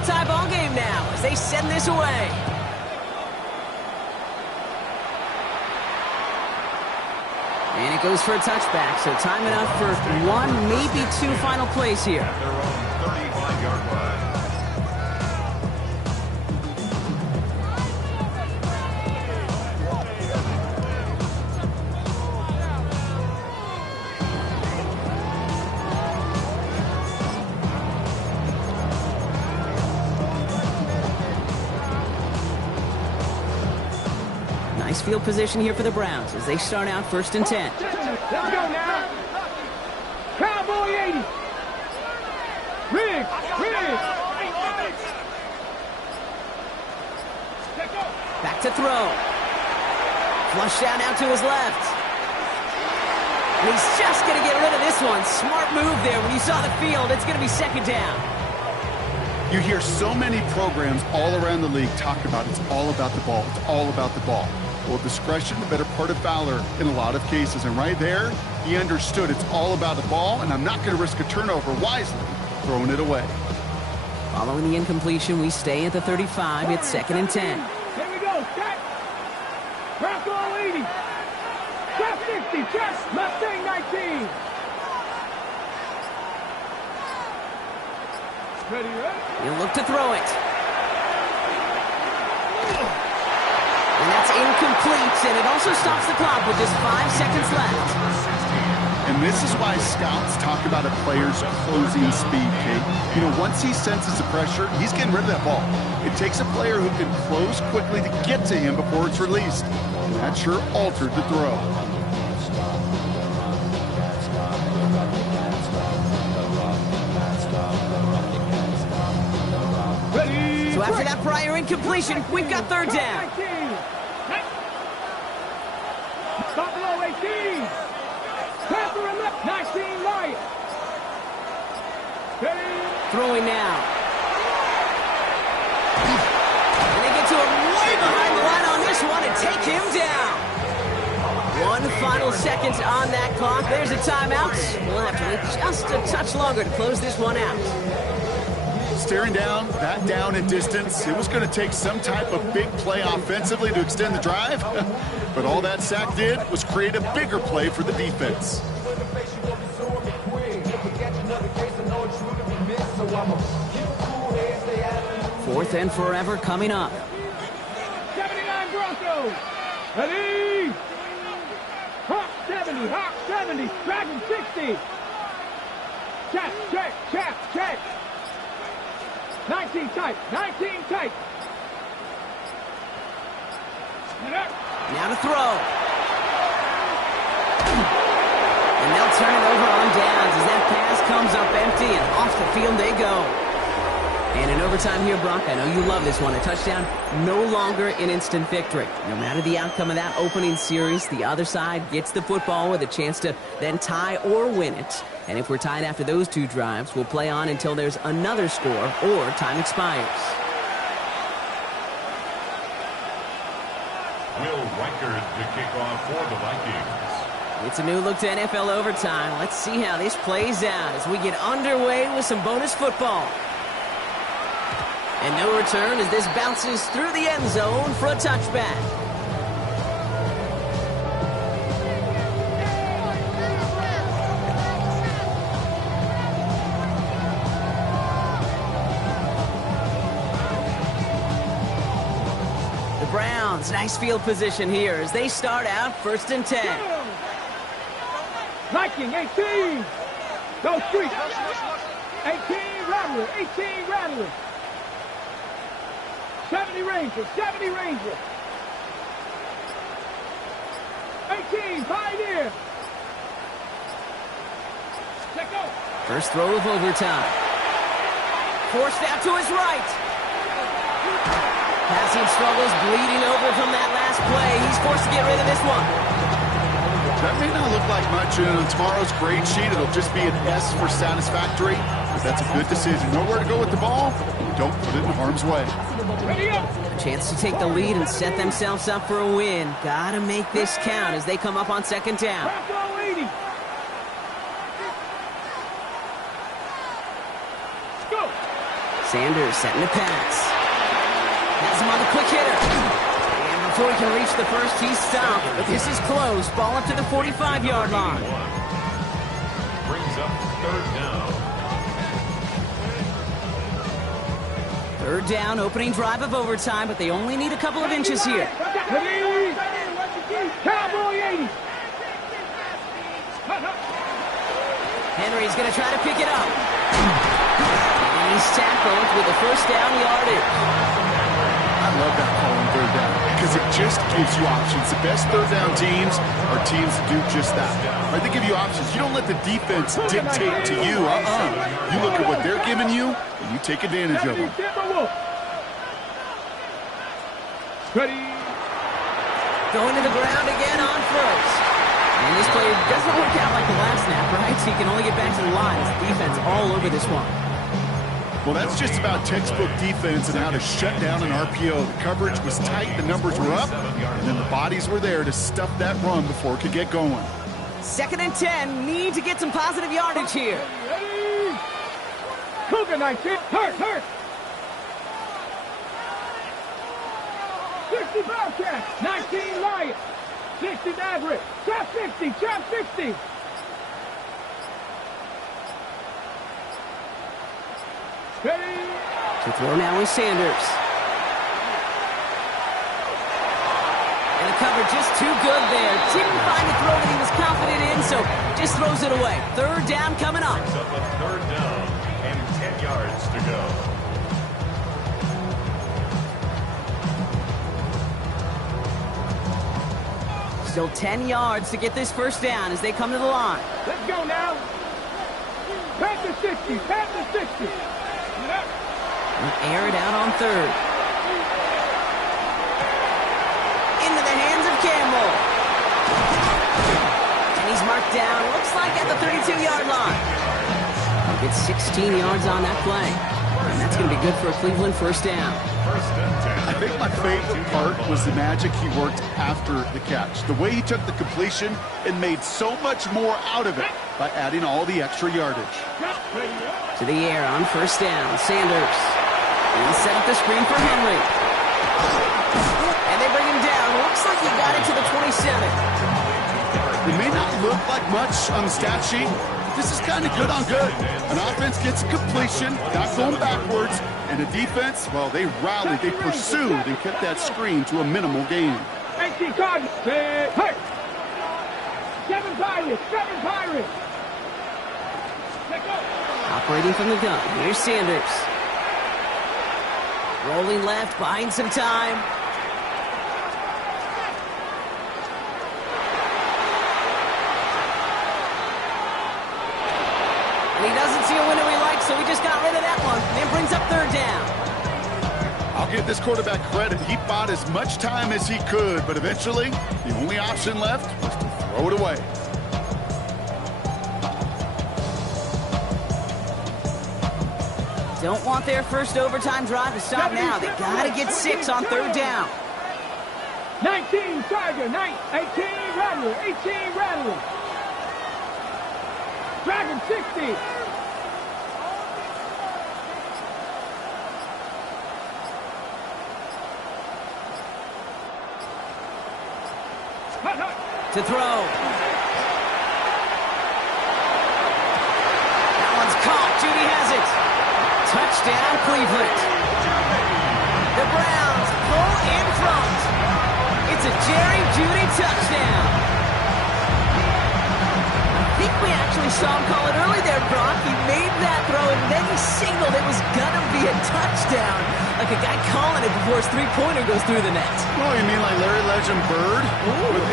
a tie ball game now as they send this away. And it goes for a touchback, so time enough for one, maybe two final plays here. At their own 35-yard line. Nice field position here for the Browns as they start out 1st and 10. Let's go now. Cowboy 80. Rig. Back to throw. Flush down out to his left. And he's just going to get rid of this one. Smart move there. When you saw the field, it's going to be 2nd down. You hear so many programs all around the league talk about it's all about the ball. It's all about the ball. Well, discretion, the better part of valor in a lot of cases. And right there, he understood it's all about the ball, and I'm not going to risk a turnover wisely, throwing it away. Following the incompletion, we stay at the 35. It's 2nd and 10. Here we go. Check. Bronco 80. Check 60. Check. Mustang 19. Ready? He'll look to throw it. And that's incomplete, and it also stops the clock with just 5 seconds left. And this is why scouts talk about a player's closing speed, Kate. You know, once he senses the pressure, he's getting rid of that ball. It takes a player who can close quickly to get to him before it's released. And that sure altered the throw. So after that prior incompletion, we've got 3rd down. Buffalo 18. Panther and left. 19 right. Throwing now. And they get to him way behind the line on this one and take him down. 1 final second on that clock. There's a timeout. We'll have to wait just a touch longer to close this one out. Staring down, that down and distance, it was going to take some type of big play offensively to extend the drive. But all that sack did was create a bigger play for the defense. 4th and forever coming up. 79 Broncos. Ready? Hawk 70. Hawk 70. Dragon 60. Check. 19 tight. 19 tight. Now to throw. And they'll turn it over on downs as that pass comes up empty and off the field they go. And in overtime here, Brock, I know you love this one. A touchdown, no longer an instant victory. No matter the outcome of that opening series, the other side gets the football with a chance to then tie or win it. And if we're tied after those 2 drives, we'll play on until there's another score or time expires. Will Reichard to kick off for the Vikings. It's a new look to NFL overtime. Let's see how this plays out as we get underway with some bonus football. And no return as this bounces through the end zone for a touchback. The Browns, nice field position here as they start out 1st and 10. Viking 18. Go street. 18 Rattler. 18 Rattler. 70 Rangers. 18 Pioneer. Let go. First throw of overtime. Forced out to his right. Passing struggles, bleeding over from that last play. He's forced to get rid of this one. That may not look like much, and on tomorrow's grade sheet, it'll just be an S for satisfactory. But that's a good decision. Nowhere to go with the ball. Don't put it in harm's way. A chance to take the lead and set themselves up for a win. Gotta make this count as they come up on 2nd down. Sanders setting the pass. Has him on the quick hitter. And before he can reach the first, he's stopped. But this is close. Ball up to the 45-yard line. Brings up third down. Third down, opening drive of overtime, but they only need a couple of inches here. Cowboy 80. Henry's going to try to pick it up. And he's tackled with the first down yardage. I love that call on third down because it just gives you options. The best third down teams are teams that do just that. Right? They give you options. You don't let the defense dictate to you. You look at what they're giving you, and you take advantage of them. Ready. Going to the ground again on first. And this play doesn't work out like the last snap, right? So he can only get back to the line. His defense all over this one. Well, that's just about textbook defense and how to shut down an RPO. The coverage was tight, the numbers were up, and then the bodies were there to stuff that run before it could get going. 2nd and 10. Need to get some positive yardage here. Cougar 19. Hurt. 60 Bobcats. 19 Lions. 60 Maverick. Trap 60. Trap 60. Ready. To throw now is Sanders. And the cover just too good there. Didn't find the throw that he was confident in, so just throws it away. Third down coming up. Brings up a third down and 10 yards to go. Still 10 yards to get this first down as they come to the line. Let's go now. Panther 60. Panther 60. Air it out on third. Into the hands of Campbell. And he's marked down, looks like at the 32-yard line. He'll get 16 yards on that play. And that's going to be good for a Cleveland first down. I think my favorite part was the magic he worked after the catch. The way he took the completion and made so much more out of it by adding all the extra yardage. To the air on first down, Sanders. And set up the screen for Henry. And they bring him down. Looks like he got it to the 27. It may not look like much on the stat sheet. This is kind of good on good. An offense gets a completion, not going backwards, and the defense, well, they rallied, they pursued, and kept that screen to a minimal gain. 18 Cardinals. Hey! 7 Pirates. 7 Pirates. Let's go. Operating from the gun. Here's Sanders. Rolling left, buying some time. And he doesn't see a window he likes, so he just got rid of that one. And brings up third down. I'll give this quarterback credit. He bought as much time as he could, but eventually, the only option left was to throw it away. Don't want their first overtime drive to stop now. They got to get 6 on third down. 19 Tiger, 18 Rattler, 18 Rattler. Dragon 60. To throw. That one's caught. Judy has it. Touchdown, Cleveland. The Browns pull in front. It's a Jerry Jeudy touchdown. I think we actually saw him call it early there, Brock. He made that throw, and then he signaled it was going to be a touchdown. Like a guy calling it before his three-pointer goes through the net. Oh, you mean like Larry Legend Bird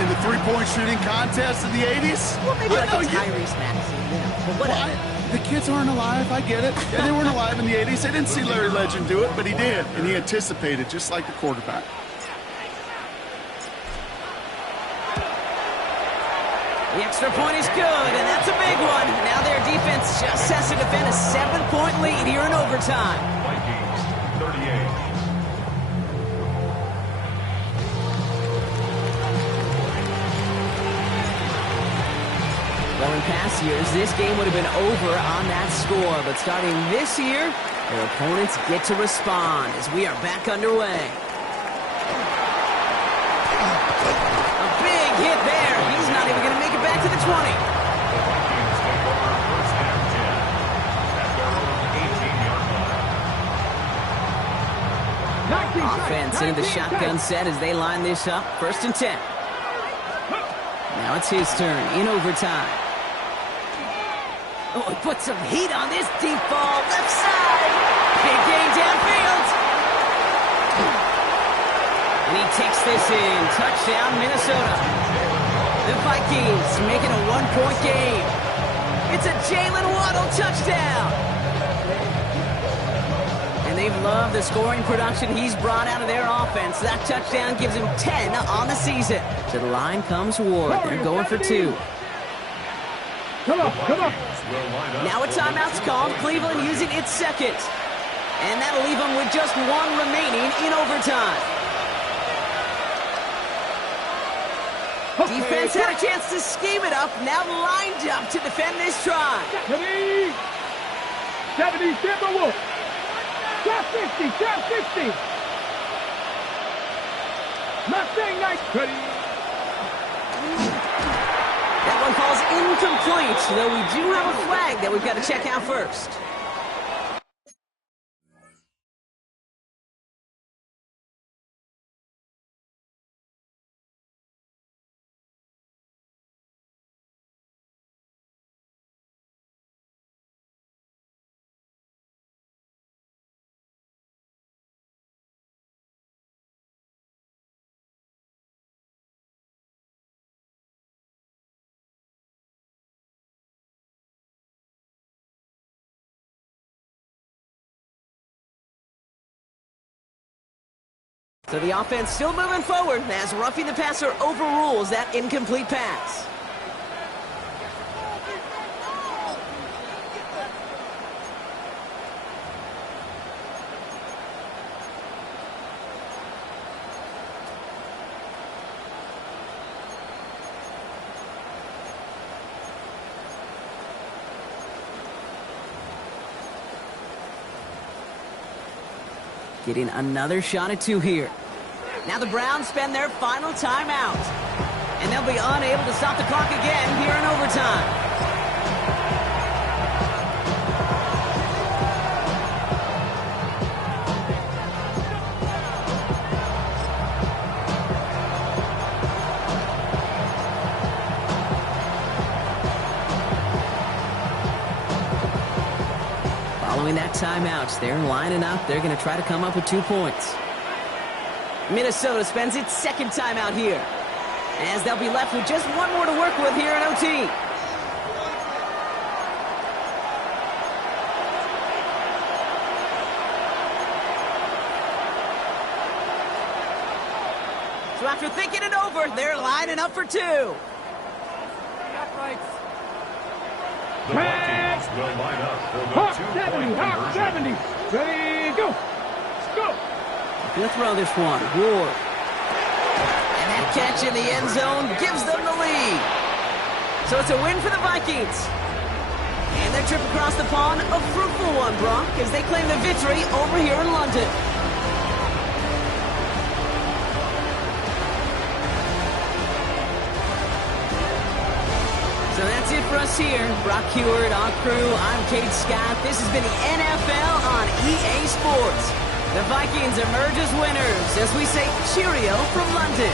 in the three-point shooting contest in the 80s? Well, maybe like a Tyrese Maxey. But whatever. The kids aren't alive, I get it. Yeah, they weren't alive in the 80s. They didn't see Larry Legend do it, but he did. And he anticipated, just like the quarterback. The extra point is good, and that's a big one. Now their defense just has to defend a 7-point lead here in overtime. Vikings, 38. Well, in past years, this game would have been over on that score. But starting this year, Their opponents get to respond as we are back underway. A big hit there. He's not even going to make it back to the 20. The Vikings take over first half 10 at their own 18-yard line. Offense into the shotgun set as they line this up. 1st and 10. Now it's his turn in overtime. Oh, he put some heat on this deep ball. Left side. Big gain downfield. And he takes this in. Touchdown, Minnesota. The Vikings make it a 1-point game. It's a Jalen Waddle touchdown. And they've loved the scoring production he's brought out of their offense. That touchdown gives him 10 on the season. To the line comes Ward. They're going for 2. Come on, come on. Now a timeout's called. Cleveland using its second. And that'll leave them with just 1 remaining in overtime. Defense had a chance to scheme it up. Now lined up to defend this try. 70, Simba Wolf. Trap 50, trap 50. Mustang nice. Ready. That one falls incomplete, though we do have a flag that we've got to check out first. So the offense still moving forward as roughing the passer overrules that incomplete pass. Getting another shot at 2 here. Now the Browns spend their final timeout. And they'll be unable to stop the clock again here in overtime. Following that timeout, they're lining up. They're going to try to come up with 2 points. Minnesota spends its second timeout here, as they'll be left with just 1 more to work with here in OT. So after thinking it over, they're lining up for 2. The Vikings will line up for the Hawk 2-point 70, Hawk conversion. 70. Ready, go. Let's go. Gonna throw this one. Ward. And that catch in the end zone gives them the lead. So it's a win for the Vikings. And their trip across the pond, a fruitful one, Brock, as they claim the victory over here in London. So that's it for us here. Brock Heward, our crew, I'm Kate Scott. This has been the NFL on EA Sports. The Vikings emerge as winners as we say cheerio from London.